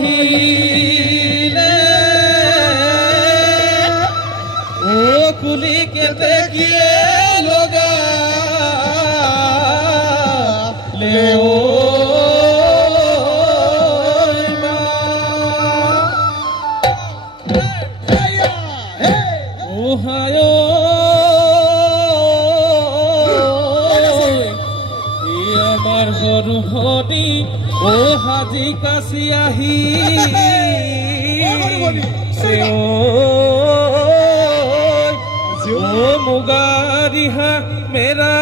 আহিলে ও কুলি কেতে গিয়ে লগা লেও আমার সরু ভনী ও হাজি কাছি আহি ও মুগারিহা মেরা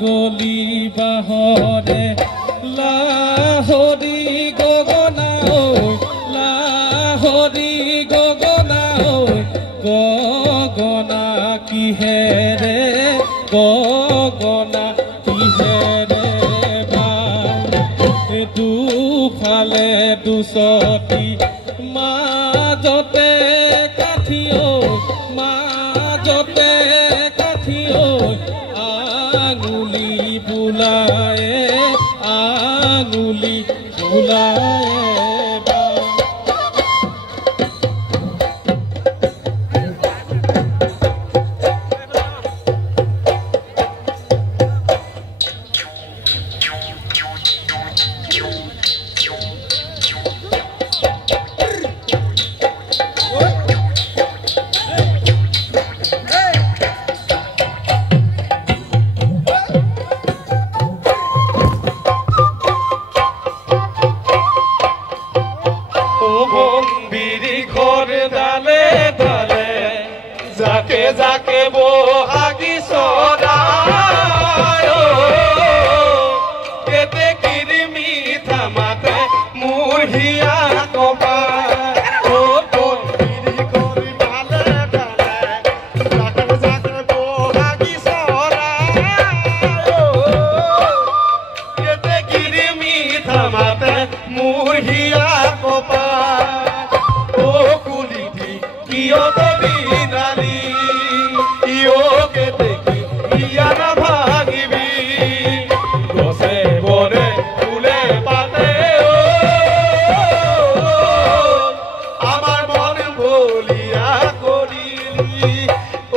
গলি বাহরে লাহরি গগনা লাহরি গগনা গগনা কিহেৰে গগনা কিহেৰে দুফালে দুচতি মাজতে কাঠি মাজতে কাঠি আঙুলি বুলায়ে যাকে যাকে বহাগি সদায় কেতে কিরমি থামাতে মুহিয়া কপা ও বন্দিরি করি ডালে ডালে যাকে যাকে বহাগি সদায় কেতে কিরমি থামাতে মুহিয়া কপা ও কুলিটি কিয় তবি আমার মন বলিয়া করিলি ও